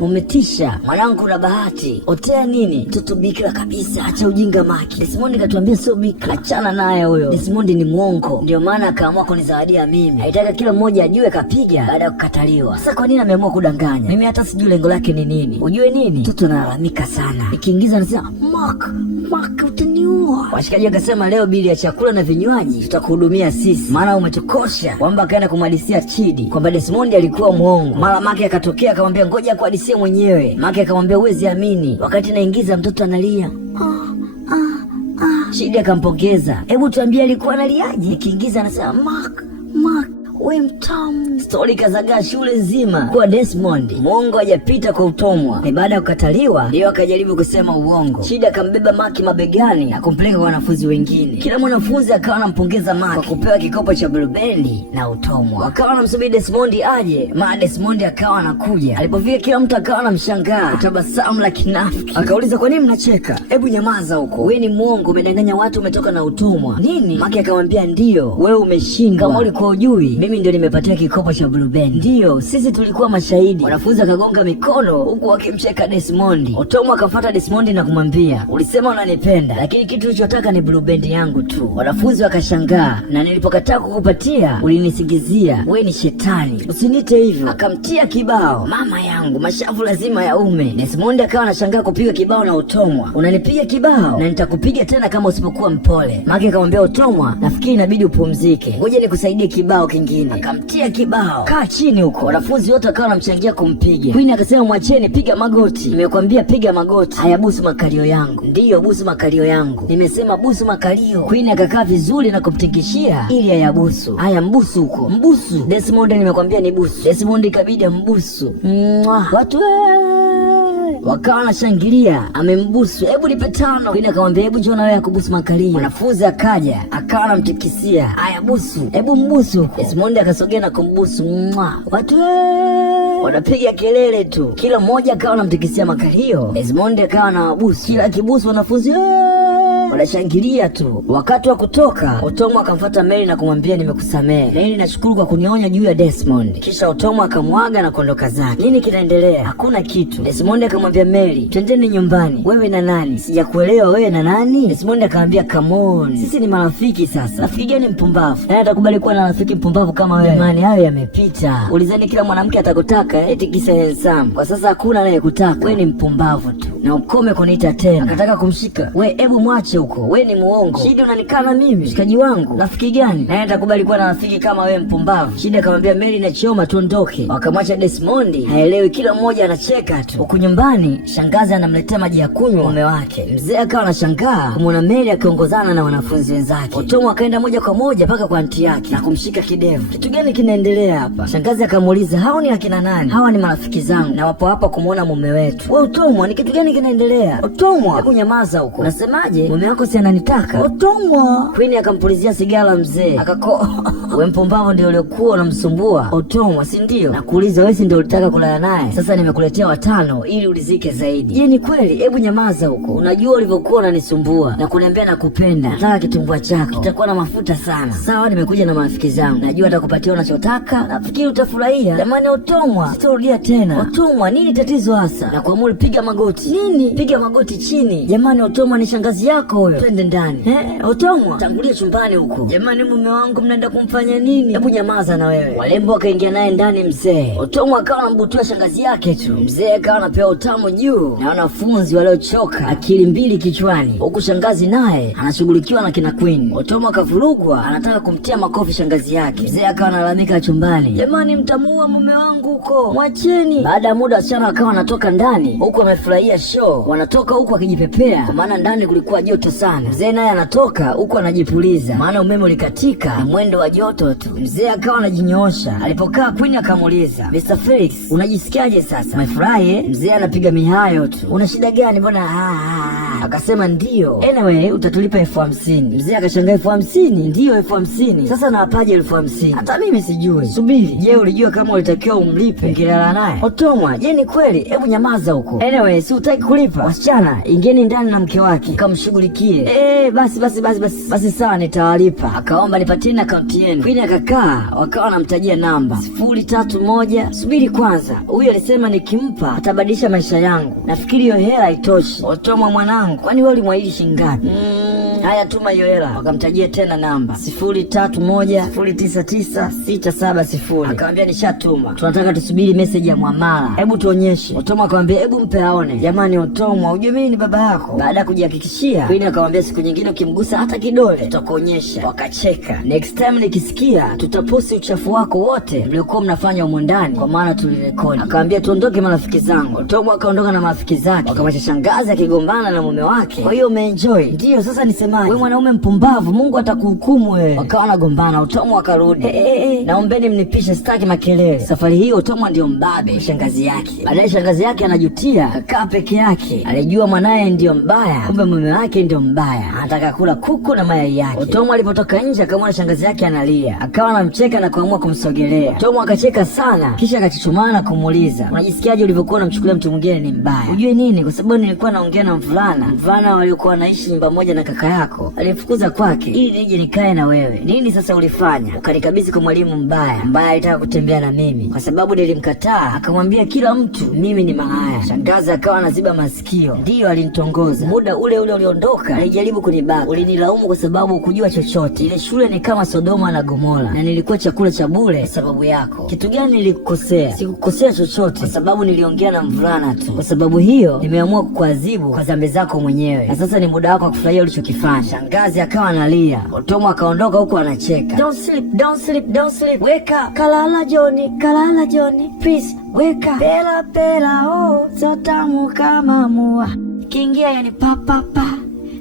Umetisha mwanangu, na bahati. Otea nini? Mtoto bikira kabisa, acha ujinga Maki. Desmond katuambia sio bikira, achana naye huyo. Desmond ni mwongo, ndio maana akaamua kunizawadia mimi. Haitaka kila mmoja ajue kapiga baada ya kukataliwa. Sasa kwa nini ameamua kudanganya? Mimi hata sijui lengo lake ni nini. Ujue nini? Mtoto analalamika sana. Ikiingiza anasema Mark utaniua. Washikaji wakasema leo bili ya chakula na vinywaji tutakuhudumia sisi, maana umetukosha. Wamba akaenda kumhadisia Chidi kwamba Desmond alikuwa mwongo. Mara Maki akatokea akamwambia ngoja kuhadisia mwenyewe. Maki akamwambia uwezi amini, wakati naingiza mtoto analia. Chidi akampongeza, hebu tuambie alikuwa analiaje? Ikiingiza anasema Mark we mtamu. Stori kazagaa shule nzima kwa Desmond mwongo hajapita kwa Utomwa. Ni baada ya kukataliwa ndio akajaribu kusema uongo. Chidi akambeba Maki mabegani na kumpeleka kwa wanafunzi wengine. Kila mwanafunzi akawa anampongeza Maki kwa kupewa kikopo cha Blue Band na Utomwa. Wakawa wanamsubiri Desmond aje, maana Desmond akawa anakuja. Alipofika kila mtu akawa anamshangaa, tabasamu la kinafiki. Akauliza kwa nini mnacheka? Hebu nyamaza huko. Wewe ni mwongo, umedanganya watu, umetoka na Utomwa. Nini? Maki akamwambia ndio, wewe umeshindwa. Kama ulikuwa ujui, mimi ndio nimepatia kikopo cha Blue Band. Ndio, sisi tulikuwa mashahidi. Wanafunzi akagonga mikono huku wakimcheka Desmond. Utomwa akafuata Desmond na kumwambia, ulisema unanipenda, lakini kitu ulichotaka ni Blue Band yangu tu. Wanafunzi wakashangaa, na nilipokataa kukupatia ulinisingizia wewe ni shetani, usinite hivyo. Akamtia kibao. Mama yangu, mashavu lazima ya ume. Desmond akawa anashangaa kupiga kibao na Utomwa. Unanipiga kibao na nitakupiga tena kama usipokuwa mpole. Maki akamwambia Utomwa, nafikiri inabidi upumzike, ngoja nikusaidie kibao kingine. Akamtia kibao. Kaa chini huko. Wanafunzi wote wakawa wanamchangia kumpiga. Queen akasema mwacheni, piga magoti. Nimekwambia piga magoti. Haya, busu makalio yangu. Ndiyo, busu makalio yangu. Nimesema busu makalio. Queen akakaa vizuri na kumtikishia ili ayabusu. Haya, mbusu huko. Mbusu. Desmond nimekwambia ni busu. Desmond ikabidi mbusu. Watu wakawa wanashangilia, amembusu. Hebu nipe 5. Queen akamwambia hebu njoo na wewe akubusu makalio. Mwanafunzi akaja akawa anamtikisia. Haya, busu. Hebu mbusu. Desmond akasogea na kumbusu. Watu wanapiga kelele tu, kila mmoja akawa anamtikisia makalio. Desmond akawa na wabusu, kila kibusu wanafunzi wanashangilia tu. Wakati wa kutoka, Utomwa akamfuata Mary na kumwambia nimekusamehe. Mary, nashukuru kwa kunionya juu ya Desmond. Kisha Utomwa akamwaga na kuondoka zake. Nini kinaendelea? Hakuna kitu. Desmond akamwambia Mary, twendeni nyumbani. Wewe na nani? Sijakuelewa, wewe na nani? Desmond akamwambia come on, sisi ni marafiki sasa. Rafiki gani mpumbavu? Naye atakubali kuwa na rafiki mpumbavu kama wewe? Jamani, hayo yamepita. Ulizani kila mwanamke atakutaka eti kisa handsome. Kwa sasa hakuna anayekutaka. Wewe ni mpumbavu tu. na ukome kuniita tena. Akataka kumshika. We hebu mwache huko, we ni muongo. Shida unanikana mimi? Mshikaji wangu rafiki gani? Naye atakubali kuwa na rafiki kama we mpumbavu? Shida akamwambia Mary na Chioma tuondoke. Wakamwacha Desmond haelewi, kila mmoja anacheka tu. Huku nyumbani shangazi anamletea maji ya kunywa mume wake. Mzee akawa anashangaa kumwona Mary akiongozana na wanafunzi wenzake. Otomo akaenda moja kwa moja mpaka kwa anti yake na kumshika kidevu. Kitu gani kinaendelea hapa? Shangazi akamuuliza, hao ni akina nani? Hawa ni marafiki zangu na wapo hapa kumuona mume wetu. Wewe Otomo, ni kitu gani kinaendelea? Otomo, hebu nyamaza huko. Unasemaje? Mume wako si ananitaka? Otomo. Queen akampulizia sigara mzee. Akako wewe mpumbavu ndio uliokuwa unamsumbua Otomo, si ndio? Nakuuliza wewe, si ndio ulitaka kulala naye? Sasa nimekuletea watano ili ulizike zaidi. Je, ni kweli? Hebu nyamaza huko. Unajua ulivyokuwa unanisumbua na kuniambia nakupenda. Nataka kitumbua chako kitakuwa na mafuta sana. Sawa, nimekuja na marafiki zangu. Najua atakupatia unachotaka. Nafikiri utafurahia. Jamani Otomo, sitarudia tena. Otomo, nini tatizo hasa? Na kuamuru piga magoti. Nini? Piga magoti chini. Jamani Otomo, ni shangazi yako huyo. Twende ndani. Otomo, tangulia chumbani huko. Jamani mume wangu mnaenda kumfanya nini? Hebu nyamaza na wewe. Walembo wakaingia naye ndani mzee. Otomo akawa anambutua shangazi yake tu. Mzee akawa anapewa utamu juu na wanafunzi waliochoka akili mbili kichwani. Huku shangazi naye anashughulikiwa na kina Queen. Otomo akavurugwa, anataka kumtia makofi shangazi yake. Mzee akawa analalamika chumbani, jamani mtamuua mume wangu huko, mwacheni. Baada ya muda wasichana wakawa wanatoka ndani huku wamefurahia show. Wanatoka huku wakijipepea kwa maana ndani kulikuwa joto sana. Mzee naye anatoka huku anajipuliza maana umeme ulikatika na mwendo wa joto tu. Mzee akawa anajinyoosha. Alipokaa Queen akamuuliza, Mr. Felix, unajisikiaje sasa? Umefurahi? Mzee anapiga mihayo tu. Una shida gani mbona? Akasema ndio. Anyway, utatulipa 50,000. Mzee akashangaa 50,000? Ndio 50,000. Sasa nawapaje 50,000? Hata mimi sijui. Subiri, je, ulijua kama ulitakiwa umlipe ukilala naye? Otomwa, je ni kweli? Hebu nyamaza huko. Anyway, si utaki kulipa? Wasichana, ingeni ndani na mke wake kamshughulikie. Basi sawa, nitawalipa. Akaomba nipatieni akaunti yenu. Queen akakaa, wakawa wanamtajia namba 031. Subiri kwanza, huyu alisema nikimpa atabadilisha maisha yangu. Nafikiri hiyo hela haitoshi. Otomwa mwanangu, kwani wewe ulimwahidi shilingi ngapi? Haya, tuma hiyo hela. Wakamtajia tena namba 031099670. Akamwambia nishatuma, tunataka tusubiri message ya muamala, hebu tuonyeshe. Otomwa akamwambia hebu mpe aone. Jamani Otomwa, ujue mimi ni baba yako. Baada ya kujihakikishia, Queen akamwambia siku nyingine ukimgusa hata kidole tutakuonyesha. Wakacheka. Next time nikisikia tutaposti uchafu wako wote mliokuwa mnafanya humo ndani, kwa maana tulirekodi. Akamwambia tuondoke marafiki zangu. Otomwa akaondoka na marafiki zake, wakamwacha shangazi akigombana na mume wake. Kwa hiyo umeenjoy? Ndio. Sasa nisemaje? Wewe mwanaume mpumbavu, Mungu atakuhukumu wewe. Wakawa wanagombana. Otomwa akarudi. Naombeni mnipishe, sitaki makelele. Safari hii Otomwa ndio mbabe shangazi yake. Baadaye shangazi yake anajutia, akakaa peke yake. Alijua mwanaye ndio mbaya, kumbe mume wake ndio mbaya. Anataka kula kuku na mayai yake. Otomwa alipotoka nje akamwona shangazi yake analia. Akawa anamcheka na kuamua kumsogelea. Otomwa akacheka sana, kisha akachuchumaa na kumuuliza, unajisikiaje ulivyokuwa unamchukulia mtu mwingine ni mbaya? Ujue nini? Kwa sababu nilikuwa naongea na mvulana waliokuwa wanaishi nyumba moja na kaka yako. Alifukuza kwake ili nije nikae na wewe. Nini sasa ulifanya? Ukanikabidhi kwa mwalimu mbaya ambaye alitaka kutembea na mimi. Kwa sababu nilimkataa, akamwambia kila mtu mimi ni malaya. Shangazi akawa anaziba masikio. Ndiyo, alinitongoza. Muda ule uliondoka alijaribu kunibaka. Ulinilaumu kwa sababu hukujua chochote. Ile shule ni kama Sodoma na Gomora na nilikuwa chakula cha bure kwa sababu yako. Kitu gani nilikukosea? Sikukosea chochote, kwa sababu niliongea na mvulana tu. Kwa sababu hiyo nimeamua kukuadhibu kwa dhambi zako mwenyewe, na sasa ni muda wako wa kufurahia ulichokifanya. Shangazi akawa analia. Otomwa akaondoka huku anacheka. Don't sleep. Wake up. Kalala Johnny, please wake up. Pela so tamu kama mua. Kiingia yani pa.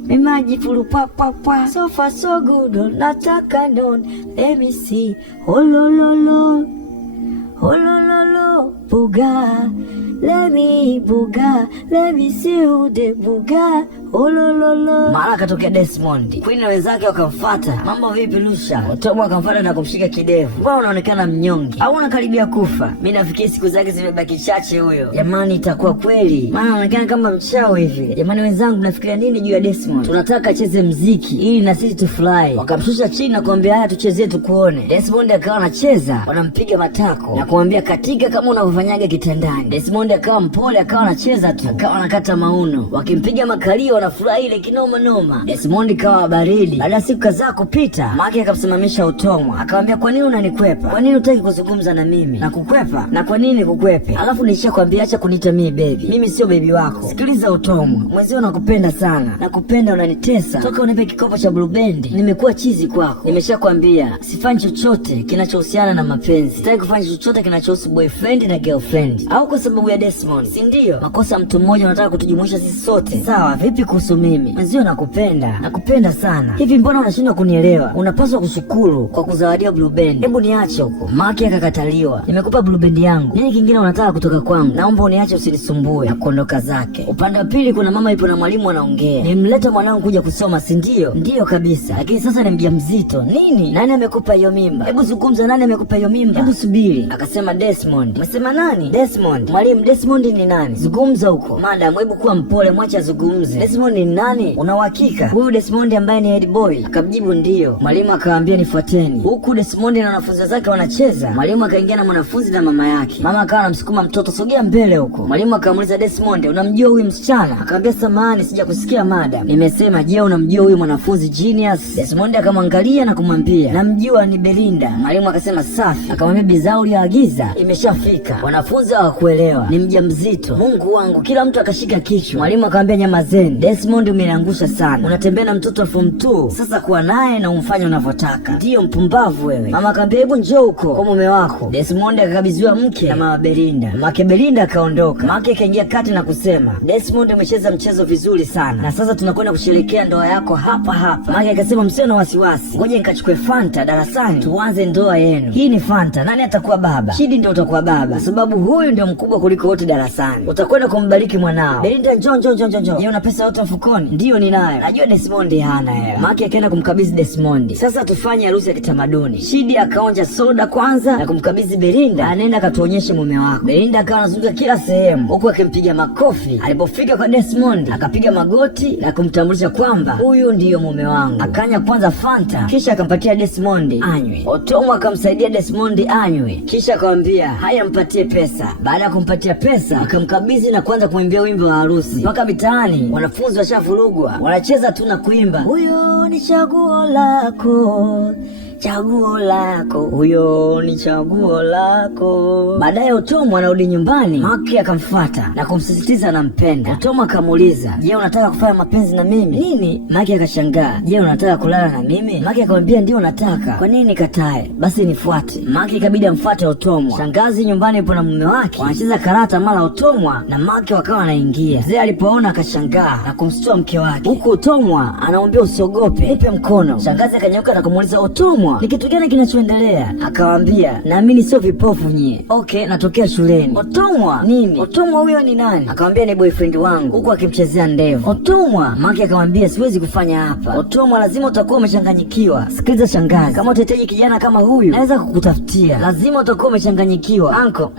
Mimaji fulu pa. So far so good, nataka non. Let me see. Holololo. Buga. Let me see who the buga. Olololo. Mara katokea Desmond. Queen na wenzake wakamfuata. Mambo vipi Lusha? Otomwa akamfuata na kumshika kidevu. Mbona unaonekana mnyonge? Au unakaribia kufa? Mimi nafikiri siku zake zimebaki chache huyo. Jamani, itakuwa kweli. Maana anaonekana kama mchao hivi. Jamani wenzangu, mnafikiria nini juu ya Desmond? Tunataka acheze mziki ili na sisi tufurahi. Wakamshusha chini na kumwambia haya tuchezee tukuone. Desmond akawa anacheza, wanampiga matako na kumwambia katika kama unavyofanyaga kitandani. Desmond akawa mpole wale akawa anacheza tu, akawa anakata mauno, wakimpiga makalio wanafurahi ile kinoma noma. Desmond kawa baridi. Baada ya siku kadhaa kupita, Maki akamsimamisha Utomwa, akamwambia kwa nini unanikwepa? Kwa nini hutaki kuzungumza na mimi? Na kukwepa? Na kwa nini kukwepe? Alafu nishakwambia acha kuniita mimi baby. Mimi sio baby wako. Sikiliza Utomwa, mwenzio nakupenda sana. Nakupenda, unanitesa. Toka unipe kikopo cha Blue Band, nimekuwa chizi kwako. Nimeshakwambia sifanyi chochote kinachohusiana na mapenzi. Sitaki kufanya chochote kinachohusu boyfriend na girlfriend. Au kwa sababu ya Desmond, si ndio? Makosa mtu mmoja unataka kutujumuisha sisi sote. Sawa, vipi kuhusu mimi? Mwenzio nakupenda. Nakupenda sana. Hivi mbona unashindwa kunielewa? Unapaswa kushukuru kwa kuzawadia Blue Band. Hebu niache huko. Maki akakataliwa. Nimekupa Blue Band yangu. Nini kingine unataka kutoka kwangu? Naomba uniache, usinisumbue. Na kuondoka zake. Upande wa pili kuna mama ipo na mwalimu anaongea. Nimleta mwanangu kuja kusoma, si ndio? Ndio kabisa. Lakini sasa ni mjamzito. Nini? Nani amekupa hiyo mimba? Hebu zungumza, nani amekupa hiyo mimba? Hebu subiri. Akasema Desmond. Umesema nani? Desmond. Mwalimu, Desmond ni nani? Zungumza huko. Madam, hebu kuwa mpole, mwache azungumze. Desmond ni nani? Una uhakika? Huyu Desmond ambaye ni head boy? Akamjibu ndio. Mwalimu akawaambia nifuateni. Huku Desmond na wanafunzi wake wanacheza. Mwalimu akaingia na mwanafunzi na mama yake. Mama akawa anamsukuma mtoto, sogea mbele huko. Mwalimu akamuuliza Desmond, unamjua huyu msichana? Akamwambia samahani, sijakusikia madam. Nimesema je, unamjua huyu mwanafunzi genius? Desmond akamwangalia na kumwambia namjua, ni Belinda. Mwalimu akasema safi. Akamwambia bidhaa uliyoagiza imeshafika. Wanafunzi hawakuelewa, ni mjamzito. Mungu wangu, kila mtu akashika kichwa. Mwalimu akamwambia nyamazeni. Desmond, umeniangusha sana. Unatembea na mtoto wa form 2. Sasa kuwa naye na umfanye unavyotaka. Ndio mpumbavu wewe. Mama akamwambia hebu njoo huko kwa mume wako. Desmond akakabidhiwa mke na mama Belinda. Mama Belinda akaondoka. Mama akaingia kati na kusema Desmond, umecheza mchezo vizuri sana. Na sasa tunakwenda kusherehekea ndoa yako hapa hapa. Mama akasema msio na wasiwasi. Ngoja nikachukue Fanta darasani tuanze ndoa yenu. Hii ni Fanta. Nani atakuwa baba? Shidi ndio utakuwa baba. Kwa sababu huyu ndio mkubwa kuliko wote darasani. Utakwenda kumbariki mwanao. Belinda, njoo. Je, una pesa yote mfukoni? Ndio ninayo. Najua Desmond hana hela. Mama akaenda kumkabidhi Desmond. Sasa tufanye harusi ya kitamaduni. Shidi akaonja soda kwanza na kumkabidhi Belinda. Anaenda katuonyeshe mume wako. Belinda akawa anazunguka kila sehemu huku akimpiga makofi. Alipofika kwa Desmond akapiga magoti na kumtambulisha kwamba huyu ndiyo mume wangu. Akanya kwanza Fanta kisha akampatia Desmond anywe. Otomwa akamsaidia Desmond anywe kisha akamwambia haya, mpatie pesa. Baada ya kumpatia pesa akamkabidhi na kuanza kumwimbia wimbo wa harusi. Mpaka mitaani wanafunzi washafurugwa, wanacheza tu na kuimba huyo ni chaguo lako, chaguo lako, huyo ni chaguo lako. Baadaye Otomwa anarudi nyumbani. Maki akamfuata na kumsisitiza anampenda. Otomwa akamuuliza, je, unataka kufanya mapenzi na mimi? Nini? Maki akashangaa, je, unataka kulala na mimi? Maki akamwambia ndio nataka. Kwa nini nikatae? Basi nifuate. Maki ikabidi amfuate Otomwa. Shangazi nyumbani ipo na mume wake wanacheza karata, mara Otomwa na Maki wakawa wanaingia. Mzee alipoona akashangaa na kumstua mke wake, huku Otomwa anamwambia usiogope, nipe mkono. Shangazi akanyeuka na kumuuliza Otomwa, ni kitu gani kinachoendelea? Akawaambia naamini sio vipofu nyie. Okay, natokea shuleni. Otomwa, nini? Otomwa huyo ni nani? Akamwambia ni boyfriend wangu, huku akimchezea ndevu. Otomwa, Maki akamwambia siwezi kufanya hapa. Otomwa, lazima utakuwa umechanganyikiwa. Sikiliza shangazi, kama utahitaji kijana kama huyu naweza kukutafutia. Lazima utakuwa umechanganyikiwa. Anko,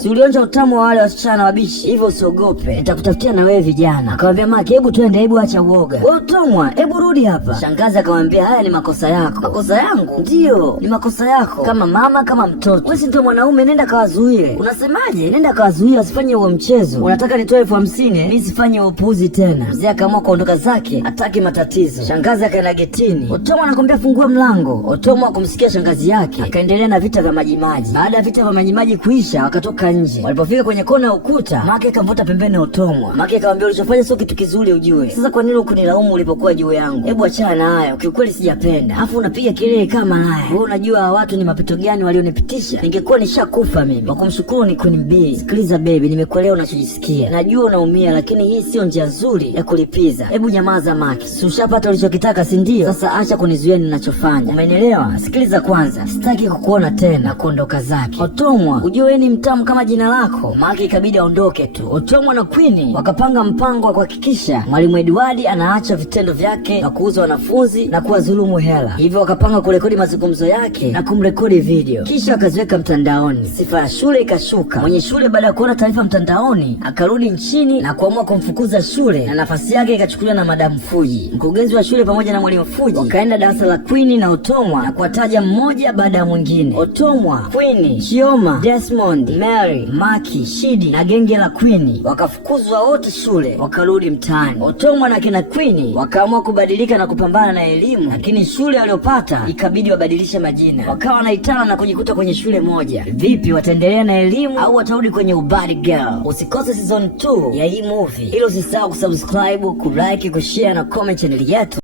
si ulionja utamu wa wale wasichana wabishi, hivyo usiogope, nitakutafutia na wewe vijana. Akamwambia Maki, hebu twende, hebu acha uoga. Otomwa, hebu rudi hapa. Shangazi akamwambia haya ni makosa yako. Makosa yangu? Ndio, ni makosa yako. Kama mama, kama mtoto. Wewe si ndio mwanaume, nenda kawazuie. Unasemaje? Nenda kawazuie wasifanye huo mchezo. Unataka nitoe 50,000? Mimi sifanye upuuzi tena. Mzee akaamua kuondoka zake, hataki matatizo. Shangazi akaenda getini. Otomwa anakuambia fungue mlango. Otomwa kumsikia shangazi yake, akaendelea na vita vya majimaji. Baada ya vita vya majimaji kuisha, wakatoka nje. Walipofika kwenye kona ya ukuta, Maki akamvuta pembeni Otomwa. Maki akamwambia ulichofanya sio kitu kizuri ujue. Sasa kwa nini ukunilaumu ulipokuwa juu yangu? Hebu achana na haya. Kiukweli sijapenda. Alafu unapiga kelele kama naye. Wewe unajua watu ni mapito gani walionipitisha? Ningekuwa nishakufa mimi. Kwa kumshukuru ni kunibii. Sikiliza baby, nimekuelewa unachojisikia. Najua unaumia, lakini hii sio njia nzuri ya kulipiza. Hebu nyamaza Maki. Si ushapata ulichokitaka, si ndio? Sasa acha kunizuia ninachofanya. Umenielewa? Sikiliza kwanza. Sitaki kukuona tena. Kuondoka zake. Otomwa, ujue wewe ni mtamu kama jina lako. Maki ikabidi aondoke tu. Otomwa na Queen wakapanga mpango wa kuhakikisha Mwalimu Edward anaacha vitendo vyake na kuuza wanafunzi na kuwadhulumu hela. Hivyo wakapanga kurekodi wakarekodi mazungumzo yake na kumrekodi video, kisha wakaziweka mtandaoni. Sifa ya shule ikashuka. Mwenye shule baada ya kuona taarifa mtandaoni akarudi nchini na kuamua kumfukuza shule, na nafasi yake ikachukuliwa na Madam Fuji. Mkurugenzi wa shule pamoja na mwalimu Fuji wakaenda darasa la Queen na Otomwa na kuwataja mmoja baada ya mwingine: Otomwa, Queen, Chioma, Desmond, Mary, Maki, Shidi na genge la Queen. Wakafukuzwa wote shule, wakarudi mtaani. Otomwa na kina Queen wakaamua kubadilika na kupambana na elimu, lakini shule waliopata ikabidi wabadilishe majina, wakawa wanaitana na kujikuta kwenye shule moja. Vipi, wataendelea na elimu au watarudi kwenye ubad girl? Usikose season 2 ya hii movie, ila usisahau kusubscribe, kulike, kushare na comment channel yetu.